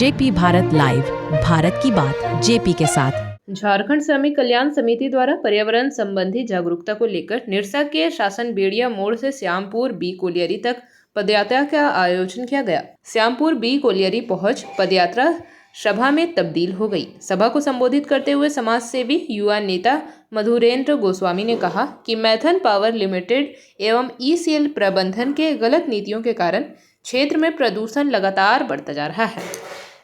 JP Bharat live, Bharat की बात JP के साथ। झारखंड श्रमिक कल्याण समिति द्वारा पर्यावरण संबंधी जागरूकता को लेकर निरसा के शासन बेड़िया मोड़ से श्यामपुर बी कोलियरी तक पदयात्रा का आयोजन किया गया। श्यामपुर बी कोलियरी पहुंच पदयात्रा सभा में तब्दील हो गई। सभा को संबोधित करते हुए समाज सेवी युवा नेता मधुरेंद्र गोस्वामी ने कहा कि मैथन पावर लिमिटेड एवं ईसीएल प्रबंधन के गलत नीतियों के कारण क्षेत्र में प्रदूषण लगातार बढ़ता जा रहा है।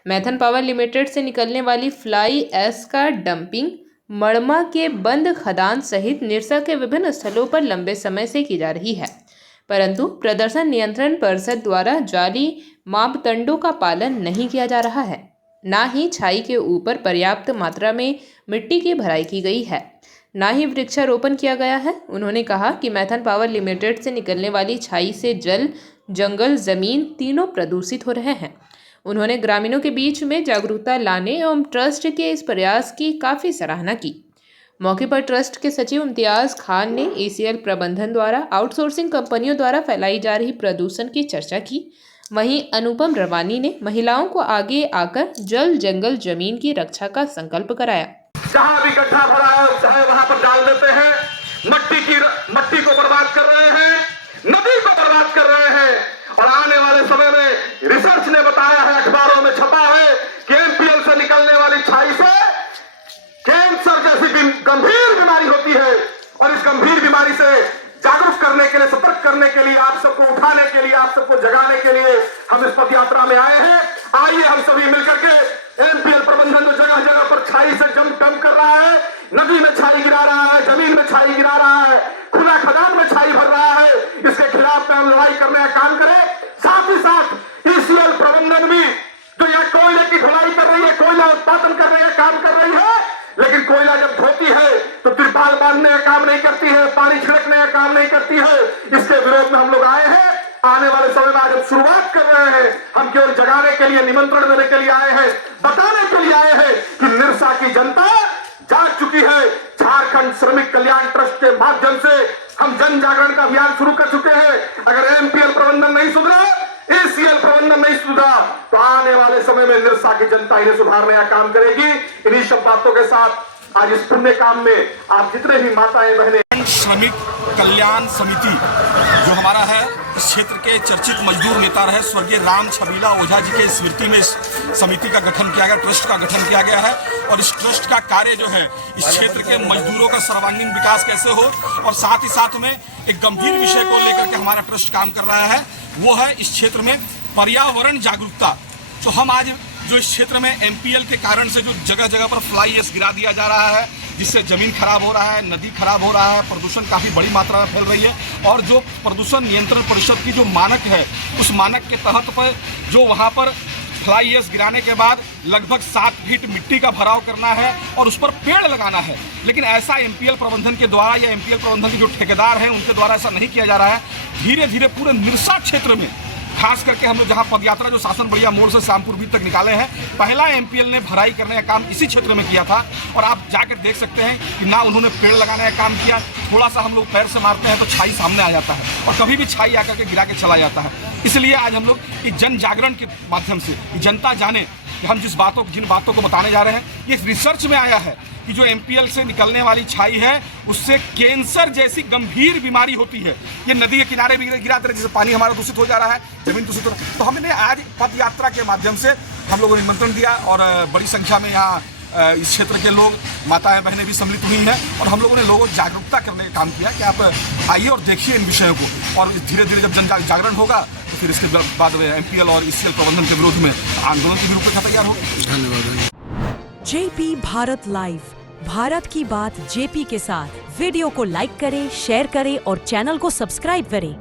मैथन पावर लिमिटेड से निकलने वाली फ्लाई ऐश का डंपिंग मड़मा के बंद खदान सहित निरसा के विभिन्न स्थलों पर लंबे समय से की जा रही है, परंतु प्रदूषण नियंत्रण परिषद द्वारा जारी मापदंडों का पालन नहीं किया जा रहा है। न ही छाई के ऊपर पर्याप्त मात्रा में मिट्टी की भराई की गई है, न ही वृक्षारोपण किया गया है। उन्होंने कहा कि मैथन पावर लिमिटेड से निकलने वाली छाई से जल, जंगल, जमीन तीनों प्रदूषित हो रहे हैं। उन्होंने ग्रामीणों के बीच में जागरूकता लाने एवं ट्रस्ट के इस प्रयास की काफ़ी सराहना की। मौके पर ट्रस्ट के सचिव इम्तियाज खान ने ईसीएल प्रबंधन द्वारा आउटसोर्सिंग कंपनियों द्वारा फैलाई जा रही प्रदूषण की चर्चा की। वहीं अनुपम रवानी ने महिलाओं को आगे आकर जल, जंगल, जमीन की रक्षा का संकल्प कराया। जहाँ भी गड्ढा भरा है चाहे वहां पर डाल देते हैं, मट्टी को बर्बाद कर रहे हैं, नदी को बर्बाद कर रहे हैं। और आने वाले समय में रिसर्च ने बताया है, अखबारों में छपा है कि एमपीएल से निकलने वाली छाई से कैंसर जैसी गंभीर बीमारी होती है। और इस गंभीर बीमारी से जागरूक करने के लिए, सतर्क करने के लिए, आप सबको उठाने के लिए, आप सबको जगाने के लिए हम इस पद यात्रा में आए हैं। आइए हम सभी मिलकर के एमपीएल प्रबंधन जो जगह जगह पर छाई से डंप कर रहा है, नदी में छाई गिरा रहा है, जमीन में छाई गिरा रहा है, खुला खदान में छाई भर रहा है, इसके खिलाफ में हम लड़ाई करने का काम करें। साथ ही साथ ईसीएल प्रबंधन भी जो यह कोयले की ढुलाई कर रही है, कोयला उत्पादन करने का काम कर रही है, लेकिन कोयला जब ढोती है तो तिरपाल बांधने का काम नहीं करती है, पानी छिड़कने का काम नहीं करती है। इसके विरोध में हम लोग आए हैं। आने वाले समय में आज हम शुरुआत कर रहे हैं। हम केवल जगाने के लिए, निमंत्रण देने के लिए आए हैं, बताने के लिए आए हैं कि निरसा की जनता जाग चुकी है। झारखंड श्रमिक कल्याण ट्रस्ट के माध्यम से हम जन जागरण का अभियान शुरू कर चुके हैं। अगर एमपीएल प्रबंधन नहीं सुधरा, ईसीएल प्रबंधन नहीं सुधरा, तो आने वाले समय में निरसा की जनता इन्हें सुधारने का काम करेगी। इन्हीं सब बातों के साथ आज इस पुण्य काम में आप जितने भी माताएं बहनें, श्रमिक कल्याण समिति जो हमारा है, इस क्षेत्र के चर्चित मजदूर नेता रहे स्वर्गीय राम छबीला ओझा जी के स्मृति में इस समिति का गठन किया गया, ट्रस्ट का गठन किया गया है। और इस ट्रस्ट का कार्य जो है, इस क्षेत्र के मजदूरों का सर्वांगीण विकास कैसे हो, और साथ ही साथ में एक गंभीर विषय को लेकर के हमारा ट्रस्ट काम कर रहा है, वो है इस क्षेत्र में पर्यावरण जागरूकता। तो हम आज जो इस क्षेत्र में एमपीएल के कारण से जो जगह जगह पर फ्लाई ऐश गिरा दिया जा रहा है, जिससे जमीन खराब हो रहा है, नदी खराब हो रहा है, प्रदूषण काफ़ी बड़ी मात्रा में फैल रही है। और जो प्रदूषण नियंत्रण परिषद की जो मानक है, उस मानक के तहत पर जो वहाँ पर फ्लाई ऐश गिराने के बाद लगभग 7 फीट मिट्टी का भराव करना है और उस पर पेड़ लगाना है, लेकिन ऐसा एमपीएल प्रबंधन के द्वारा या एमपीएल प्रबंधन के जो ठेकेदार हैं उनके द्वारा ऐसा नहीं किया जा रहा है। धीरे धीरे पूरे निरसा क्षेत्र में, खास करके हम लोग जहाँ पदयात्रा जो शासन बढ़िया मोड़ से श्यामपुर बी तक निकाले हैं, पहला एमपीएल ने भराई करने का काम इसी क्षेत्र में किया था। और आप जाकर देख सकते हैं कि ना उन्होंने पेड़ लगाने का काम किया, थोड़ा सा हम लोग पैर से मारते हैं तो छाई सामने आ जाता है और कभी भी छाई आकर के गिरा के चला जाता है। इसलिए आज हम लोग इस जन जागरण के माध्यम से जनता जाने कि हम जिन बातों को बताने जा रहे हैं, ये रिसर्च में आया है कि जो एमपीएल से निकलने वाली छाई है उससे कैंसर जैसी गंभीर बीमारी होती है। ये नदी के किनारे भी गिरा दे, जिससे पानी हमारा दूषित हो जा रहा है, जमीन दूषित हो रहा है। तो हमने आज पद यात्रा के माध्यम से हम लोगों ने निमंत्रण दिया और बड़ी संख्या में यहाँ इस क्षेत्र के लोग, माताएं बहनें भी सम्मिलित हुई हैं और हम लोगों ने लोगों को जागरूकता करने का काम किया कि आप आइए और देखिए इन विषयों को। और धीरे धीरे जब जन जागरण होगा तो फिर इसके बाद एमपीएल और ईसीएल प्रबंधन के विरोध में आंदोलन की भी रूपरेखा तैयार होगी। धन्यवाद। जेपी भारत लाइव, भारत की बात जेपी के साथ। वीडियो को लाइक करें, शेयर करें और चैनल को सब्सक्राइब करें।